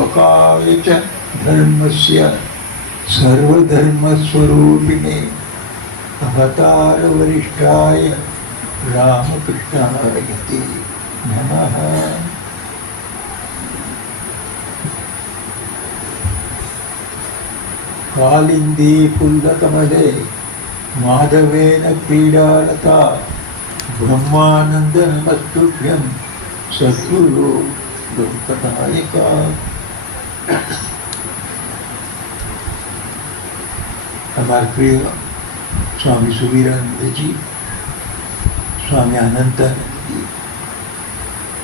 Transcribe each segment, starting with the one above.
संस्थापकाय च धर्मस्य सर्वधर्मस्वरूपिणे अवतार वरिष्ठाय रामकृष्णाय नमः। कालिंदी पुल्लकमले माधवेन क्रीडालता ब्रह्मानंद नमस्तुभ्यं सद्गुरु लोकनायका। हमारे प्रिय स्वामी सुवीरानंद जी, स्वामी अनंतानंद जी,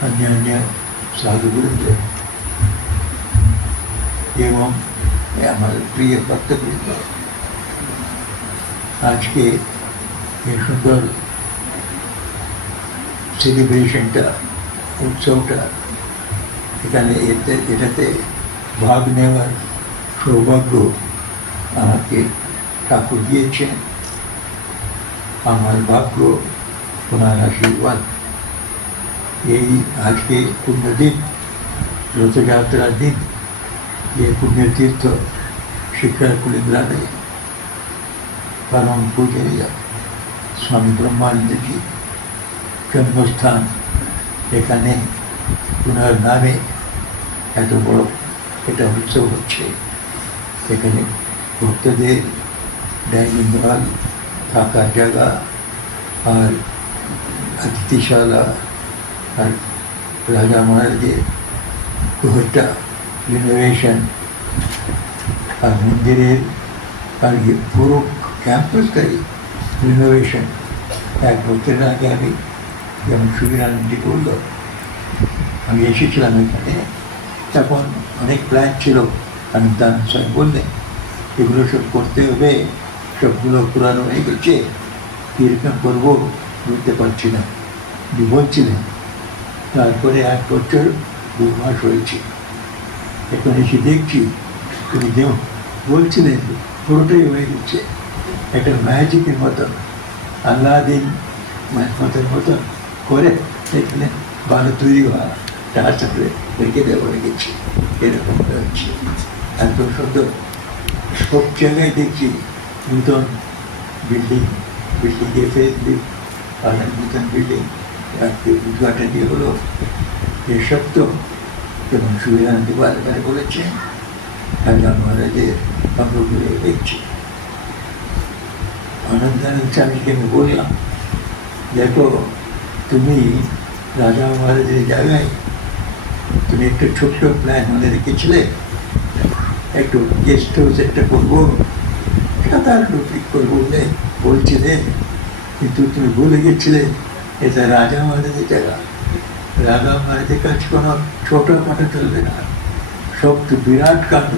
अन्य अन्य साधुवृंद एवं हमारे प्रिय भक्तवृंद, आज के ये सुंदर सेलिब्रेशनটা উৎসবটা এখানে এটাতে ভাগ নেওয়ার সৌভাগ্য আমাকে ঠাকুর দিয়েছেন। আমার ভাগ্য, ওনার আশীর্বাদ। এই আজকে পুণ্যদিন, রথযাত্রার দিন, ये पुण्यतीर्थ शिखर कुलिंद्रालय परम पूजनीय स्वामी ब्रह्मानंद जी जन्मस्थान এখানে ওনার নামে এত বড় এটা উৎসব হচ্ছে। এখানে ভক্তদের ডাইনিং হল, থাকার জায়গা আর অতিথিশালা আর রাজা মহারাজের গুহটা रिनोवेशन और मंदिर और ये पूरा कैंपस का ही रिनोवेशन एक बोलते ना कि अभी जब सुवीरानंद जी बोल আমি এসেছিলাম এখানে, তখন অনেক প্ল্যান ছিল। অনন্তানন্দ স্বামী বললেন এগুলো সব করতে হবে, সবগুলো পুরানো হয়ে গেছে, কীরকম করবো বুঝতে পারছি না বলছিলেন। তারপরে 1 বছর 2 মাস হয়েছে, এখন এসে দেখছি তিনি যেও বলছিলেন পুরোটাই হয়ে গেছে। একটা ম্যাজিকের মতন, আল্লাদিন মতন করে এখানে ভালো তৈরি হওয়া, তার সাথে রেখে দেওয়া হয়ে গেছে। এরকম হচ্ছে এত সুন্দর। সব জায়গায় দেখছি নূতন বিল্ডিংয়ে ফেসলি আর নূতন বিল্ডিং উদ্ঘাটনই হলো। এসব তো যেমন সুবিধানন্দ বারবার বলেছেন, রাজা মহারাজের অঙ্গগুলো দেখছি। অনন্তানন্দ স্বামীকে আমি বললাম, দেখো তুমি রাজা মহারাজের জায়গায় তুমি একটা ছোট্ট প্ল্যান মনে রেখেছিলে, একটু গেস্ট হাউস একটা করবো, সাধারণ করবো বলছিলেন, কিন্তু তুমি ভুলে গেছিলে এটা রাজা মহারাজের জায়গা। রাজা মহারাজের কাছে কোনো ছোটো খাটো চলবে না, সব তো বিরাট কাণ্ড,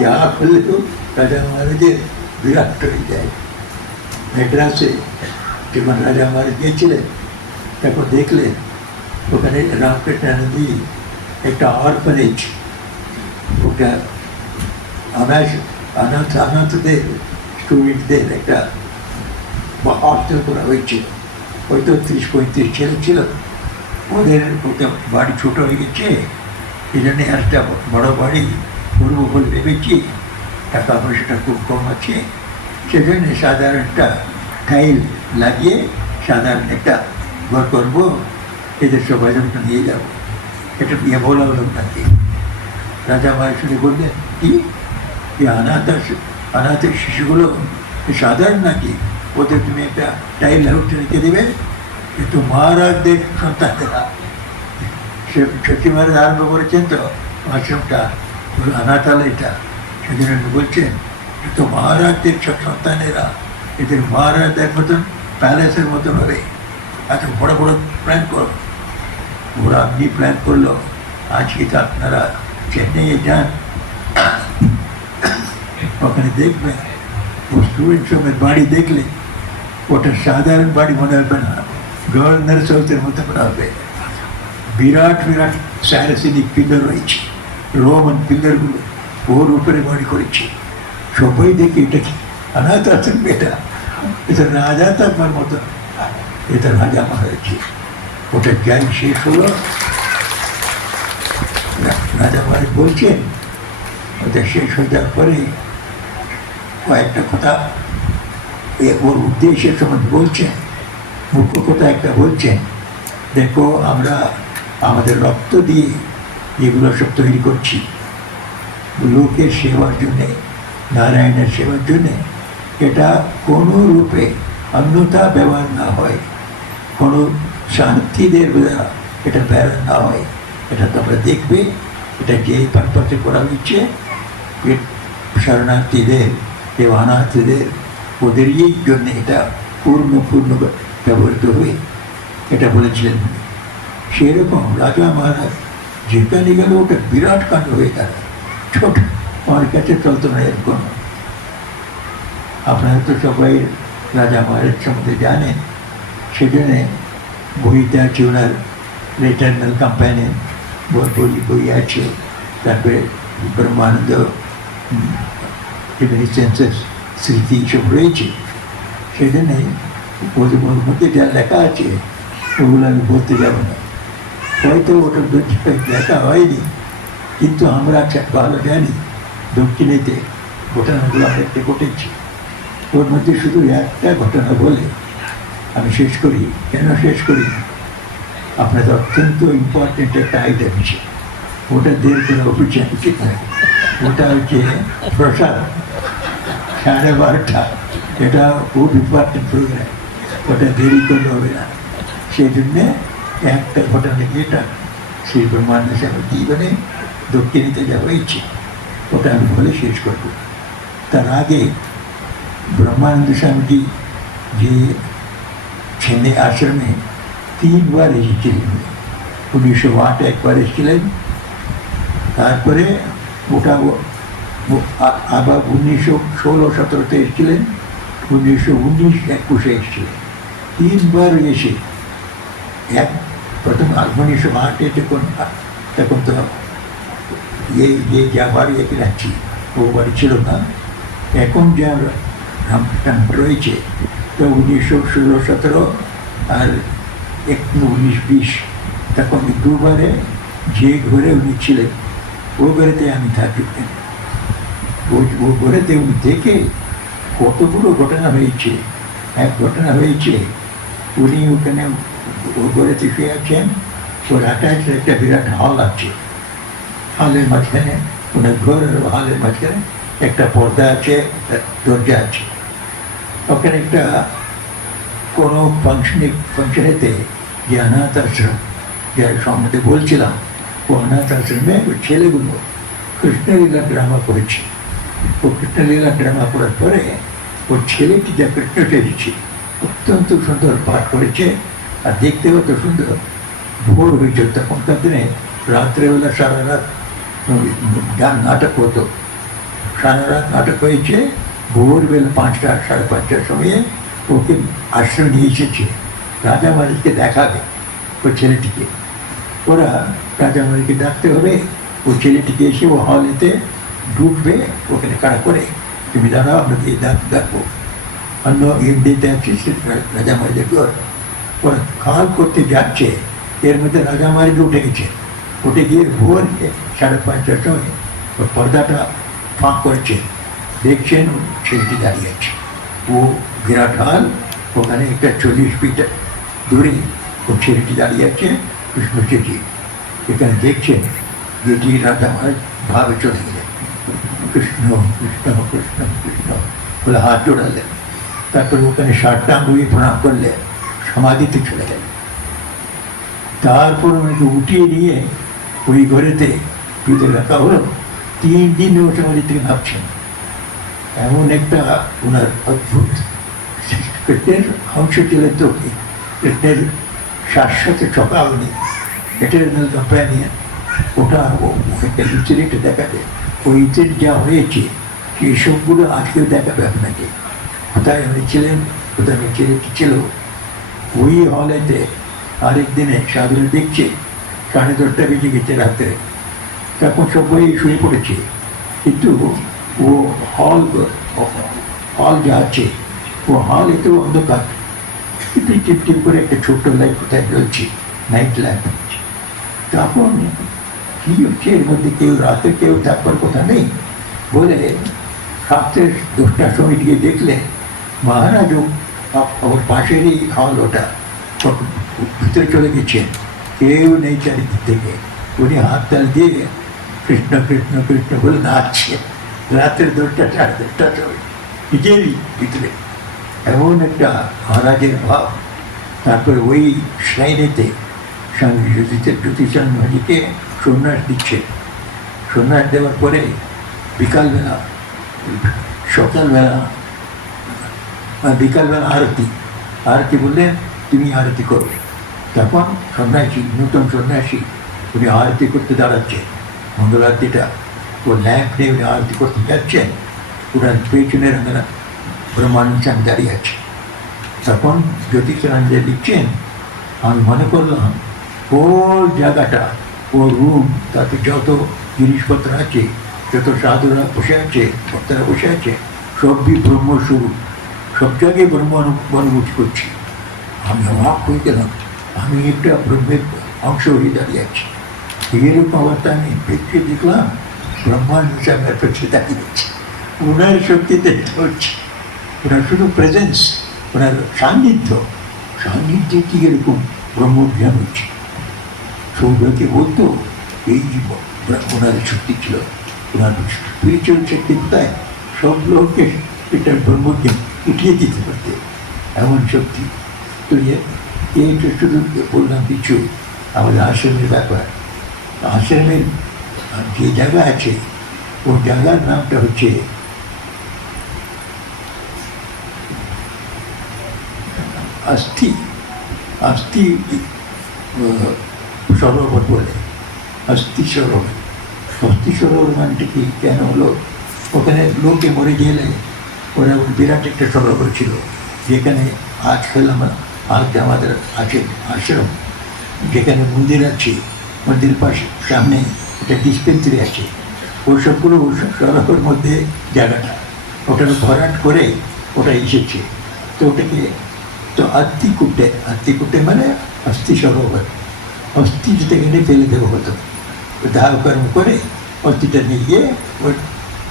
যা করলেও রাজা মহারাজের বিরাট হয়ে যায়। মেড্রাসে যখন রাজা মহারাজ গিয়েছিলেন তখন দেখলেন ওখানে রামকৃষ্ণানন্দী একটা অরফানেজ, ওটা অনাথদের স্টুডেন্টদের একটা হস্টেল করা হয়েছিল। ওই তো 30-35 ছেলে ছিল, ওদের ওটা বাড়ি ছোটো হয়ে গেছে, এই জন্য একটা বড়ো বাড়ি করবো বলে ভেবেছি। টাকা পয়সাটা খুব কম আছে, সেজন্য সাধারণ একটা টাইল লাগিয়ে সাধারণ একটা ঘর করবো, এদের সবাই নিয়ে যাবো। এটা নিয়ে বলা হলো নাকি। রাজা মহারাজ শুনে বললেন, কি অনাথের শিশুগুলো সাধারণ নাকি, ওদের তুমি একটা টাইল হাউস রেখে দেবে? এ তো মহারাজদের সন্তানেরা। সত্যি মহারাজ আরম্ভ করেছেন তো আশ্রমটা, অনাথালয়টা, সেজন্য বলছেন এ তো মহারাজদের সব সন্তানেরা, এদের মহারাজদের মতন প্যালেসের মতন হবে, এত বড় বড় প্ল্যান করো। ওরা আপনি প্ল্যান করলো। আজকে তো আপনারা চেন্নাইয়ে যান, ওখানে দেখবেন ও স্টুডেন্ট সমের বাড়ি দেখলে ওটা সাধারণ বাড়ি মনে হবে না, গভর্নর হাউসের মতো মনে হবে। বিরাট বিরাট স্যারাসিনিক পিলার রয়েছে, রোমান পিলারগুলো ওর উপরে বাড়ি করেছে। সবাই দেখি এটা কি অনাথ আছেন, এটা এটা রাজা থাকবার মতো, এটা রাজা মহারাজ। ওটা জ্ঞান শেষ হলো, রাজা মহারাজ বলছেন, ওদের শেষ হয়ে যাওয়ার পরে কয়েকটা কথা ওর উদ্দেশ্যের সময় বলছেন, মুখ্য কথা একটা বলছেন, দেখো আমরা আমাদের রক্ত দিয়ে এগুলো সব তৈরি করছি লোকের সেবার জন্যে, নারায়ণের সেবার জন্যে, এটা কোনো রূপে অন্যথা ব্যবহার না হয়, কোনো শান্তিদের দ্বারা এটা ব্যবহার না হয়, এটা তোমরা দেখবে। এটা যে পারপাসে করা হচ্ছে শরণার্থীদের, কেউ অনার্থীদের, ওদেরই জন্য এটা পূর্ণ ব্যবহৃত হয়ে এটা বলেছিলেন। সেরকম রাজা মহারাজ যেখানে গেল ওটা বিরাট কাণ্ড হয়ে দাঁড়ায়, ছোট আমার কাছে চলতো না এরকম। আপনারা তো সবাই রাজা মহারাজ সম্বন্ধে জানেন, সেজন্যে বইতে আছে ওনার রিটার্নাল কম্প্যানিয়ন বই আছে, তারপরে ব্রহ্মানন্দ রিমিনিসেন্সেস স্মৃতি সব রয়েছে। সেই জন্যে ওদের মধ্যে যা লেখা আছে ওগুলো আমি বলতে যাব না, হয়তো ওটা লেখা হয়নি, কিন্তু আমরা ভালো জানি দক্ষিণেতে ঘটনাগুলো দেখতে ঘটেছে। ওর মধ্যে শুধু একটা ঘটনা বলে আমি শেষ করি। কেন শেষ করি? আপনাদের অত্যন্ত ইম্পর্টেন্ট একটা আইটেম আছে, ওটা দেড় করে অফিসে উচিত নয়। ওটা হচ্ছে প্রসাদ 12:30, এটা খুব ইম্পর্টেন্ট প্রোগ্রাম, ওটা দেরি করলে হবে না। সেই জন্যে একটা ঘটনা এটা শ্রী ব্রহ্মানন্দ স্বামী জীবনে দক্ষিণীতে যা হয়েছে ওটা আমি বলে শেষ করব। তার আগে ব্রহ্মানন্দ স্বামীজি যে ছেলে আশ্রমে 3 বার এসেছিলেন, 1908 একবার এসেছিলেন, তারপরে ওটা আবার 1916-17 এসেছিলেন, 1919-21 এসেছিলেন। 3 বার এসে প্রথম 1908-এ তখন তো যা বাড়ি একে রাখছি ও বাড়ি ছিল না, এখন যা রামকৃষ্ণ রয়েছে তো 1916-17 আর 19-20 তখন 2 বারে যে ঘরে উনি ছিলেন ও ঘরেতে আমি থাকি। ও ঘরেতে উনি দেখে কতগুলো ঘটনা হয়েছে। এক ঘটনা হয়েছে, উনি ওখানে ও ঘরেতে শুয়ে আছেন, ওর অ্যাটাচ একটা বিরাট হল আছে, হলের মাঝখানে ওনার ঘর আর হলের মাঝখানে একটা পর্দা আছে, দরজা আছে। ওখানে একটা কোনো ফাংশনেতে যে অনাথ আশ্রম যার সম্বন্ধে বলছিলাম, ও অনাথ আশ্রমে ওই ছেলেগুলো কৃষ্ণলীলা ড্রামা করেছে। ও কৃষ্ণলীলা ড্রামা করার পরে ওর ছেলেটি যা কৃষ্ণ সেজেছে অত্যন্ত সুন্দর পাঠ করেছে, আর দেখতেও তো সুন্দর। ভোর হয়েছে তখনকার দিনে, রাত্রেবেলা সারা রাত গান নাটক হতো, সারা রাত নাটক হয়েছে। ভোরবেলা 5টা 5:30টার সময়ে ওকে আশ্রম নিয়ে এসেছে রাজা মহারাজকে দেখাবে ও ছেলেটিকে। ওরা রাজা মহারাজকে ডাকতে হবে, ও ছেলেটিকে এসে ও হলেতে ঢুকবে, ওখানে কারা করে তুমি দাঁড়াও, আমরা দিয়ে ডাকবো। অন্য ইন্ডিতে আছে রাজা মহারাজের ঘর, ওরা খাল করতে যাচ্ছে, এর মধ্যে রাজা মহারাজ উঠে গেছে। উঠে গিয়ে ভোর 5:30টার সময় ওর পর্দাটা ফাঁক করেছে, দেখছেন ছেলেটি দাঁড়িয়ে আছে। ও বিরাট হাল, ওখানে একটা 40 ফিট দূরে ও ছেলেটি দাঁড়িয়ে আছে, কৃষ্ণ চেটি এখানে দেখছেন। যেটি রাজা মহারাজ ভাবে চলে গেলেন, কৃষ্ণ কৃষ্ণ কৃষ্ণ কৃষ্ণ বলে হাত জোড়ালেন। তারপরে ওখানে 7টা আঙ্গুলি প্রণাম করলে সমাধিতে চলে গেলেন। তারপর ওনাকে উঠিয়ে নিয়ে ওই ঘরেতে ভিতরে রাখা হলো। 3 দিন ও সমাধি থেকে ভাবছেন। এমন একটা ওনার অদ্ভুত কৃষ্ণের অংশ ছিলেন, তো কৃষ্ণের শাশ্বত চকাবনী, এটারনাল কম্প্যানিয়ন, ওটা একটা ইনসিডেন্টে দেখাবে। ওই ইনসিডেন্ট যা হয়েছে সেই সবগুলো আজকেও দেখাবে আপনাকে। কোথায় হয়েছিলেন, কোথায় ছেলেটি ছিল। ওই হলেতে আরেক দিনে সাধুরা দেখছে 10:30 বেজে গেছে রাত্রে, তখন সবাই শুয়ে পড়েছে, কিন্তু ও হল যা আছে ও হল এতেও অন্ধকার, কিন্তু টিপ করে একটা ছোট্ট লাইট কোথায় জ্বলছে, নাইট ল্যাম্প। তখন কি হচ্ছে এর মধ্যে, কেউ রাতে কেউ থাকবার কথা নেই বলে রাত্রে 10টার সময় গিয়ে দেখলে মহারাজও আমার পাশেরই হল ওটা ভিতরে চলে গেছে, কেউ নেই চারিদিক থেকে। উনি হাত তাল দিয়ে কৃষ্ণ কৃষ্ণ কৃষ্ণ বলে নাচছে রাতের 10টা 10:30 সময় নিজেরই ভিতরে। এমন একটা মহারাজের ভাব। তারপরে ওই শ্রাইনেতে স্বামী জ্যোতিষান মহাজিকে সন্ন্যাস দিচ্ছে। সন্ন্যাস দেওয়ার পরে বিকালবেলা বিকালবেলা আরতি বললেন তুমি আরতি করো। তখন সন্ন্যাসী, নূতন সন্ন্যাসী, উনি আরতি করতে দাঁড়াচ্ছে মঙ্গল আরতিটা। ও ল্যাম্প নিয়ে উনি আরতি করতে যাচ্ছেন, ওনার পেছনের ব্রহ্মানন্দ স্বামী দাঁড়িয়ে আছে। তখন জ্যোতিষানন্দ লিখছেন, আমি মনে করলাম ও জায়গাটা, ও রুম, তাতে যত জিনিসপত্র আছে, যত সাধুরা বসে আছে, ভক্তরা বসে আছে, সবই ব্রহ্মস্বরূপ, সব জায়গায় ব্রহ্ম অনুভূতি করছি। আমি অবাক হয়ে গেলাম, আমি একটা ব্রহ্মের অংশ হয়ে দাঁড়িয়ে আছি। এরকম অবস্থা আমি দেখতে দেখলাম ব্রহ্মাণ্ড হিসাবে পেছনে দাঁড়িয়ে দিচ্ছে। ওনার শক্তিতে হচ্ছে, ওনার শুধু প্রেজেন্স, ওনার সান্নিধ্যে কি এরকম ব্রহ্মজ্ঞান হচ্ছে। সৌভাগ্যে বলতো এই ওনার শক্তি ছিল, ওনার স্পিরিচুয়াল শক্তি কোথায়, সব লোককে এটা ব্রহ্মজ্ঞান উঠিয়ে দিতে পারতে, এমন শক্তি। তো এইটা শুধু বললাম কিছু আমাদের আশ্রমের ব্যাপার। আশ্রমের যে জায়গা আছে, ও জায়গার নামটা হচ্ছে অস্থি সরোবর বলে, অস্থি সরোবর মানটা কি, কেন হলো, ওখানে লোকে মরে গেলে ওরা বিরাট একটা সরোবর ছিল, যেখানে আজকাল আমাদের আছে আশ্রম, যেখানে মন্দির আছে, মন্দির পাশে সামনে একটা ডিসপেন্সারি আছে, ওসবগুলো সরোবর মধ্যে জায়গাটা, ওটা ভরাট করে ওটা এসেছে। তো ওটাকে তো আত্মিকুটে মানে অস্থি সরোবর, অস্থি যেটা এনে ফেলে দেওয়া হতো, দাহ কর্ম করে অস্থিটা নিয়ে গিয়ে ওই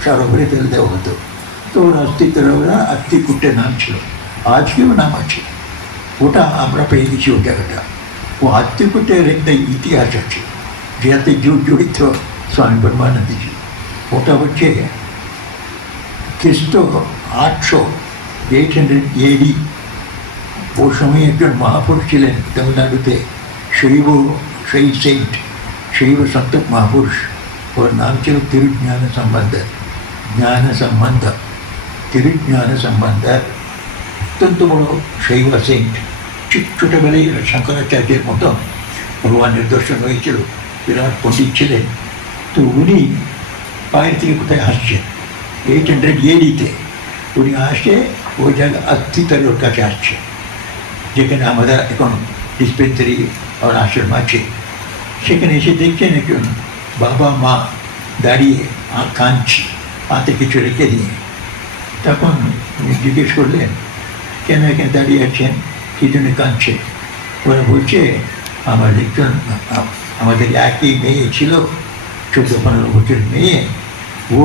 সরোবরে ফেলে দেওয়া হতো। তো ওর ওরা আত্মিকুটে নাম ছিল, আজকেও নাম আছে। ওটা আমরা পেয়ে গেছি ওই জায়গাটা। ও আত্মিকুটের একটা ইতিহাস আছে, যেটাতে জড়িত স্বামী ব্রহ্মানন্দজি। ওটা হচ্ছে খ্রিস্ট 800 AD। ওর সময় একজন মহাপুরুষ ছিলেন তামিলনাড়ুতে, শৈব সন্তক মহাপুরুষ। ওর নাম ছিল তিরুজ্ঞান সম্বন্ধ। অত্যন্ত বড় শৈব সেন্ট। ছোটবেলায় শঙ্করাচার্যের মতো ভগবানের দর্শন হয়েছিল, বিরাট পণ্ডিত ছিলেন। তো উনি বাইরে থেকে কোথায় আসছেন, 800 AD-তে উনি আসে ওই জায়গায় অস্থিতলের কাছে আসছে, যেখানে আমাদের এখন ডিসপেন্সারি আর আশ্রম আছে। সেখানে এসে দেখছেন একজন বাবা মা দাঁড়িয়ে কাঁদছি, হাতে কিছু রেখে দিয়ে। তখন উনি জিজ্ঞেস করলেন, কেন এখানে দাঁড়িয়ে আছেন, কী জন্য কাঁদছে? ওরা বলছে, আমাদের একই মেয়ে ছিল, 14-15 বছরের মেয়ে, ও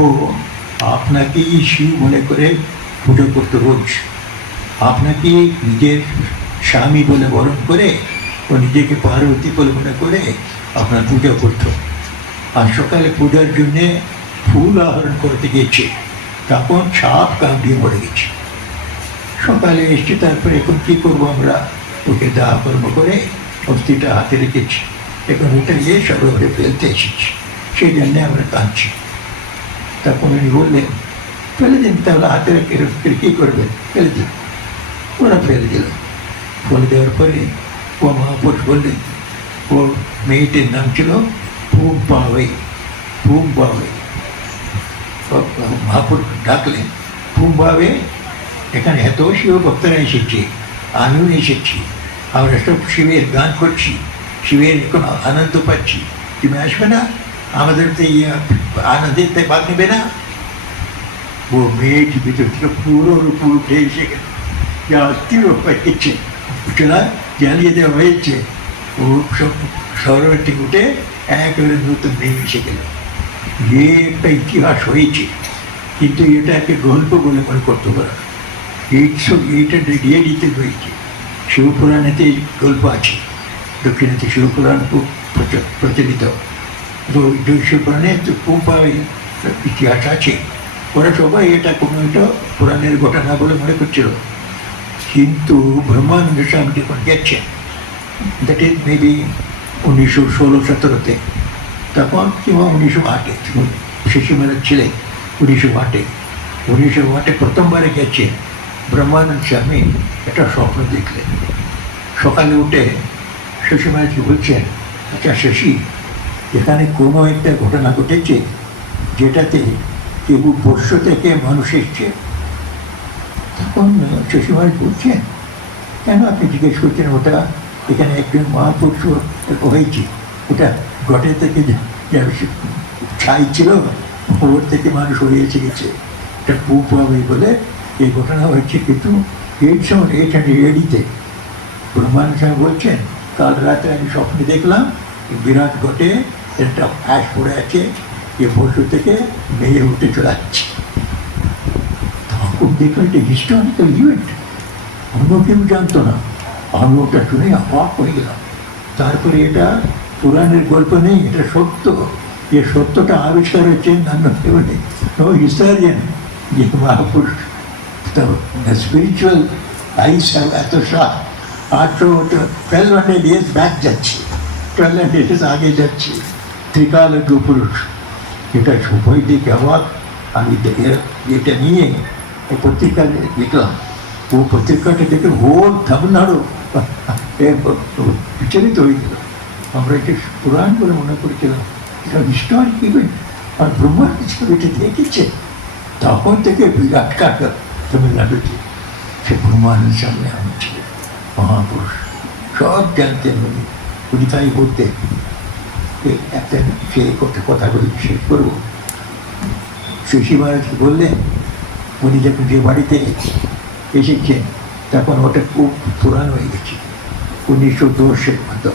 আপনাকেই শিব মনে করে পুজো করতো রোজ, আপনাকে নিজের স্বামী বলে বরণ করে, ও নিজেকে পার্বতী বলে মনে করে আপনার পূজা করত। আর সকালে পূজার জন্যে ফুল আহরণ করতে গেছে, তখন সাপ কামড়িয়ে মরে গেছে। সকালে এসছে, তারপরে এখন কী করবো, আমরা ওকে দাহ কর্ম করে অস্থিটা হাতে রেখেছি, এখন ওটা গিয়ে সরোবরে ফেলতে এসেছি, সেই জন্যে আমরা কাঁদছি। তখন উনি বললেন, ফেলে দিন তাহলে, হাতে রেখে কী করবেন, ফেলে দিন। ওরা ফেলে দিল। ফেলে দেওয়ার পরে ও মহাপুরুষ বললেন, ও মেয়েটির নাম ছিল ফুমপাওয়ে। মহাপুরুষ ডাকলেন, ফুমপাওয়ে, এখানে এত শিব ভক্তরা এসেছে, আমিও এসেছি, আমরা সব শিবের গান করছি, শিবের এখন আনন্দ পাচ্ছি, তুমি আসবে না, আমাদের তো এই আনন্দের ভাগ নেবে না? ও মেয়েটি ভিতর থেকে পুরো উপর উঠে এসে গেল, যা অস্থির হয়েছে, চলা জ্বালিয়ে দেওয়া হয়েছে। ও সব শহরের থেকে উঠে একেবারে নতুন নেমে এসে গেল। যে একটা ইতিহাস হয়েছে, কিন্তু এটাকে গল্প বলে মনে করতে পারা, এইটা রিয়েলিতে হয়েছে। শিবপুরাণেতে গল্প আছে, দক্ষিণাতে শিবপুরাণ খুব প্রচলিত, তো শিবপুরাণে তো খুব ইতিহাস আছে। ওরা সবাই এটা কোনো একটা পুরাণের ঘটনা বলে মনে করছিল। কিন্তু ব্রহ্মানন্দ স্বামী যখন গেছেন, দ্যাট ইজ মেবি 1916-17-তে, তখন কিংবা 1908-এ, শেষে মেলার ছিলেন 1908-এ প্রথমবারে গেছেন ব্রহ্মানন্দ স্বামী একটা স্বপ্ন দেখলেন। সকালে উঠে শশী মহারাজকে বলছেন, আচ্ছা শশী, এখানে কোনো একটা ঘটনা ঘটেছে যেটাতে কেউ বর্ষ থেকে মানুষ এসছে। তখন শশী মহারাজ বলছেন, কেন আপনি জিজ্ঞেস করছেন? ওটা এখানে একজন মহাপুরুষ হয়েছে, ওটা ঘটে থেকে ছাই ছিল, ওর থেকে মানুষ হয়ে এসে গেছে, এটা খুব হবে বলে এই ঘটনা হয়েছে। কিন্তু এই সময় এটা রেডিতে ব্রহ্মানন্দ স্বামী বলছেন, কাল রাতে আমি স্বপ্নে দেখলাম বিরাট ঘটে একটা আশ পড়ে আছে, এ পশু থেকে মেয়ে উঠে চলে যাচ্ছে। তখন দেখলাম এটা হিস্টোরিক্যাল ইভেন্ট, অন্য কেউ জানতো না। আমি ওটা শুনে অবাক হয়ে গেলাম। তারপরে এটা পুরাণের গল্প নেই, এটা সত্য। এ সত্যটা আবিষ্কার হচ্ছে কেউ নেই, নো হিস্টোরিয়ান, যে মহাপুরুষ। স্পিরিচুয়াল আইস এত সাপ 1200 years ব্যাক যাচ্ছে, 1200 years আগে যাচ্ছে, ত্রিকালজ্ঞ পুরুষ। এটা সবাই দেখে অবাক। আমি এটা নিয়ে পত্রিকা দেখলাম, ও পত্রিকাটা দেখে হোল তামিলনাড়ু বিচলিত হয়ে গেল। আমরা এটা পুরাণ বলে মনে করেছিলাম, এটা হিস্টোরিক ইভেন্ট। আর ব্রহ্মাণ্ড এটা দেখেছে, তখন থেকে বিরাট কাটা তামিলনাড়ুতে। সে ব্রহ্মাণ্ডের সামনে আমি ছিলেন মহাপুরুষ, সব জানতেন উনি। উনি তাই বলতেন। একটা সে কথা বলে শেষ করবো। শশী মহারাজকে বললেন, উনি যখন যে বাড়িতে এসেছেন তখন ওটা খুব পুরানো হয়ে গেছে, 1910-এর মতো।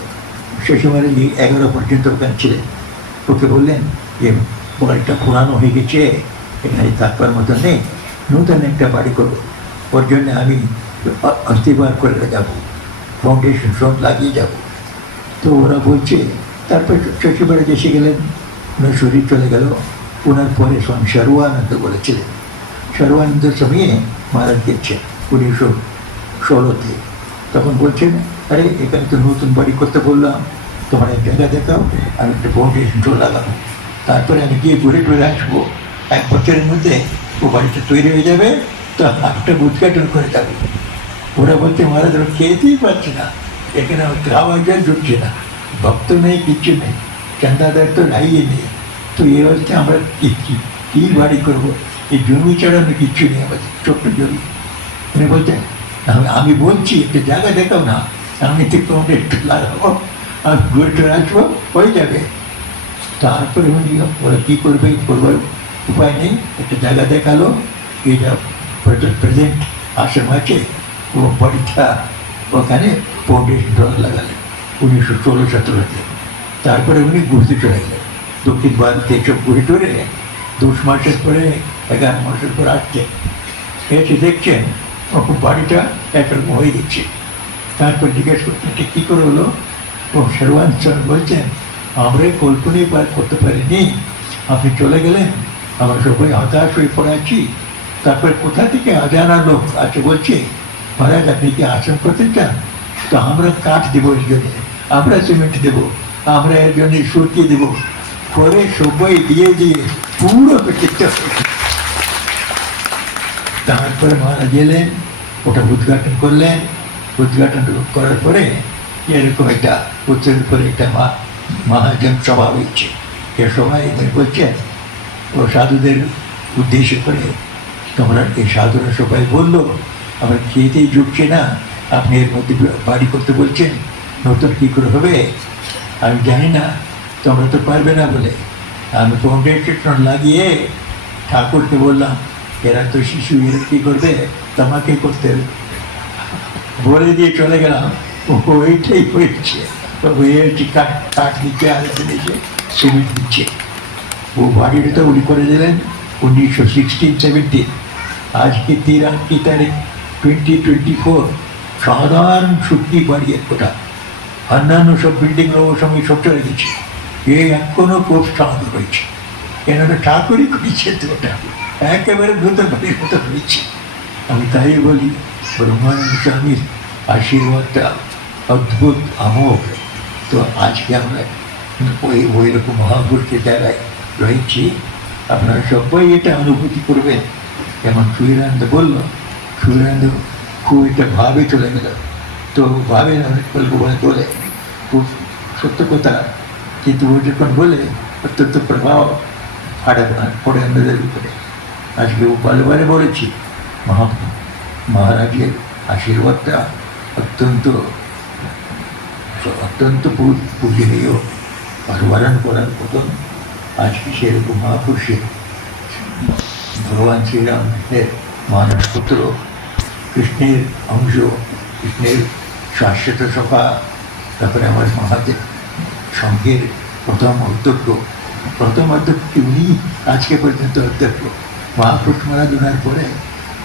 শশী মহারাজ 11 পর্যন্ত ওখানে ছিলেন। ওকে বললেন যে বাড়িটা পুরানো হয়ে গেছে, এখানে থাকবার মতো নেই, নতুন একটা বাড়ি করবো, ওর জন্য আমি অস্তিবার করে যাবো, ফাউন্ডেশন সব লাগিয়ে যাব। তো ওরা বলছে, তারপর শশী মহারাজ এসে গেলেন, ওনার শরীর চলে গেল। ওনার পরে স্বামী সর্বানন্দ বলেছিলেন, সর্বানন্দ সময়ে মহারাজ গেছেন 1916-তে। তখন বলছেন, আরে এখানে তো নতুন বাড়ি করতে বললাম, তোমার এক জায়গা দেখাও, আমি একটা ফাউন্ডেশন লাগাবো, তারপরে আমি গিয়ে ঘুরে ঘুরে আসবো। 1 বছরের মধ্যে ও বাড়িটা তৈরি হয়ে যাবে, তো একটা উদ্ঘাটন করে যাবে। ওরা বলছে, মহারাজ ওরা খেতেই পারছে না, এখানে খাওয়া জল ঢুকছে না, ভক্ত নেই, কিচ্ছু নেই, চাঁদাদার তো লাইয়ে নেই। তো এ হচ্ছে আমরা কী বাড়ি করবো, এই জমি ছাড়ানো কিচ্ছু নেই আমাদের, ছোট্ট জমি। উনি বলছেন, আমি বলছি একটা জায়গা দেখাও না, আমি তো তোমাকে একটু লাগাবো, আমি ঘুরে টুরে আসবো, হয়ে যাবে। তারপরে উনি ওরা কী করবে, করবার উপায় নেই, একটা জায়গা দেখালো, এটা প্রেজেন্ট আশ্রম আছে, ও বাড়িটা ওখানে ফাউন্ডেশন লাগালেন 1916-17-তে। তারপরে উনি ঘুরতে চলে গেলেন দক্ষিণ ভারতে, সব ঘুরে টুরে 10 মাসের পরে 11 মাসের পর আসছে, এসে দেখছেন বাড়িটা একরকম হয়ে গেছে। তারপর জিজ্ঞেস করছেন, কী করে হলো? ও সর্বানন্দ বলছেন, আমরা কল্পনাই করতে পারিনি, আপনি চলে গেলেন, আমরা সবাই হতাশ হয়ে পড়ে আছি। তারপরে কোথা থেকে অজানা লোক আছে বলছে, মহারাজ আপনি কি আশ্রম করতে চান? তো আমরা কাঠ দেবো এর জন্য, আমরা সিমেন্ট দেবো, আমরা এর জন্য সুরকি দেবো, করে সবাই দিয়ে পুরো প্রত্যেকটা। তারপরে মহারাজ এলেন, ওটা উদ্ঘাটন করলেন। উদ্ঘাটন করার পরে এরকম একটা উত্তরের পরে একটা মহাজন সভা হয়েছে। এ সবাই বলছেন, ও সাধুদের উদ্দেশ্য করে, তোমরা এই সাধুরা সবাই বললো, আমার খেতেই জুটছে না, আপনি এর মধ্যে বাড়ি করতে বলছেন, নতুন কী করে হবে আমি জানি না, তোমরা তো পারবে না বলে আমি ফাউন্ডেশন লাগিয়ে ঠাকুরকে বললাম, এরা তো শিশু, এরা কী করবে, তোমাকে করতে বলে দিয়ে চলে গেলাম। ও এইটাই হয়েছে। হয়ে হচ্ছে কাঠ নিচে আরেকজন এসে সিমেন্ট দিচ্ছে। ও বাড়িটা তো উনি করে দিলেন 1916-17। আজকে কি তারিখ 2024। সাধারণ সত্যি বাড়িয়ে ওটা, অন্যান্য সব বিল্ডিংগুলো ওর সঙ্গে সব চলে গেছে। এ এখনো খুব স্ট্রং রয়েছে, কেন ঠাকুরই করেছে তো ওটা একেবারে ভূতের বাড়ির মতো হয়েছে। আমি তাই বলি ব্রহ্মানন্দ স্বামীর আশীর্বাদটা অদ্ভুত আমোঘ। তো আজকে আমরা ওই রকম মহাপুরুষের জায়গায় রয়েছি, আপনারা সবাই এটা অনুভূতি করবেন। যেমন সুবীরানন্দ বলল, সুবীরানন্দ খুব একটা ভাবে চলে গেল, তো ভাবে অনেক গল্প বলে খুব সত্য কথা, কিন্তু ও যখন বলে অত্যন্ত প্রভাব পড়ে আমাদের উপরে। আজকে ও বারে বলেছি মহারাজের আশীর্বাদটা অত্যন্ত অত্যন্ত পূজনীয়, পালন করার মতন। আজকে সেরকম মহাপুরুষের ভগবান শ্রীরামের মানস পুত্র, কৃষ্ণের অংশ, কৃষ্ণের শাশ্বত সভা, তারপরে আমার মহাদেব সংঘের প্রথম অধ্যক্ষ উনি আজকে পর্যন্ত অধ্যক্ষ। মহাপুরুষ মারা ওনার পরে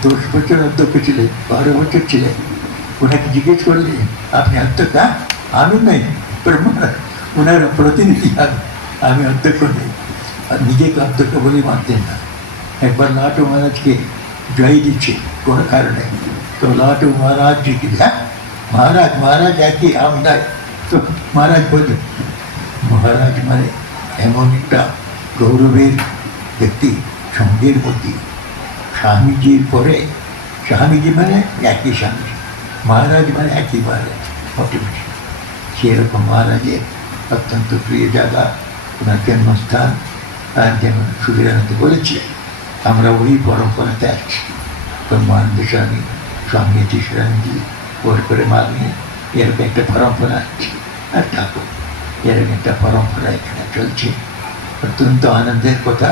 10 বছর অধ্যক্ষ ছিলেন, 12 বছর ছিলেন। ওনাকে জিজ্ঞেস করলে আপনি অধ্যক্ষ? আমি নেই, ওনার প্রতিনিধি আমি অধ্যক্ষ নেই। আর নিজেকে অধ্যক্ষ বলে মানতেন না। একবার লাটু মহারাজকে জয় দিচ্ছে কোনো কারণে, তো লাটু মহারাজ জিজ্ঞেস, মহারাজ একই আমি নাই। তো মহারাজ বললেন, মহারাজ মানে এমন একটা গৌরবের ব্যক্তি, সঙ্গের প্রতি। স্বামীজির পরে স্বামীজি মানে একই স্বামীজি, মহারাজ মানে একই মহারাজ, অটোমেটিক। সেরকম মহারাজের অত্যন্ত প্রিয় জায়গা ওনার জন্মস্থান। আর যেমন সুবীরানন্দ বলেছে, আমরা ওই পরম্পরাতে আসছি। ব্রহ্মানন্দ স্বামী, স্বামী শিশানন্দজি, ওর করে মাগনি, এরকম একটা পরম্পরা আছে। আর ঠাকুর, এরকম একটা পরম্পরা এখানে চলছে। অত্যন্ত আনন্দের কথা।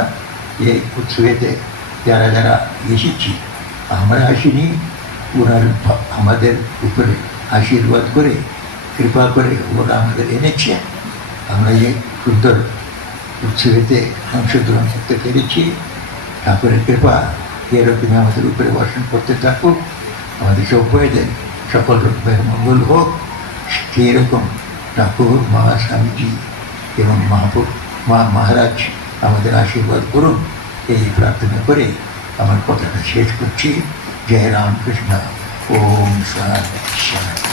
এই উৎসবেতে যারা এসেছি, আমরা আসিনি, ওনার আমাদের উপরে আশীর্বাদ করে কৃপা করে ওরা আমাদের এনেছে। আমরা এই সুন্দর উৎসবেতে অংশগ্রহণ করতে পেরেছি। ঠাকুরের কৃপা এরকম আমাদের উপরে বর্ষণ করতে থাকুক। আমাদের সভ্যদের সকল রকমের মঙ্গল হোক। সেরকম ঠাকুর, মা স্বামীজি এবং মহারাজ আমাদের আশীর্বাদ করুন, এই প্রার্থনা করে আমার কথাটা শেষ করছি। জয় রামকৃষ্ণ। ওম শান্তি।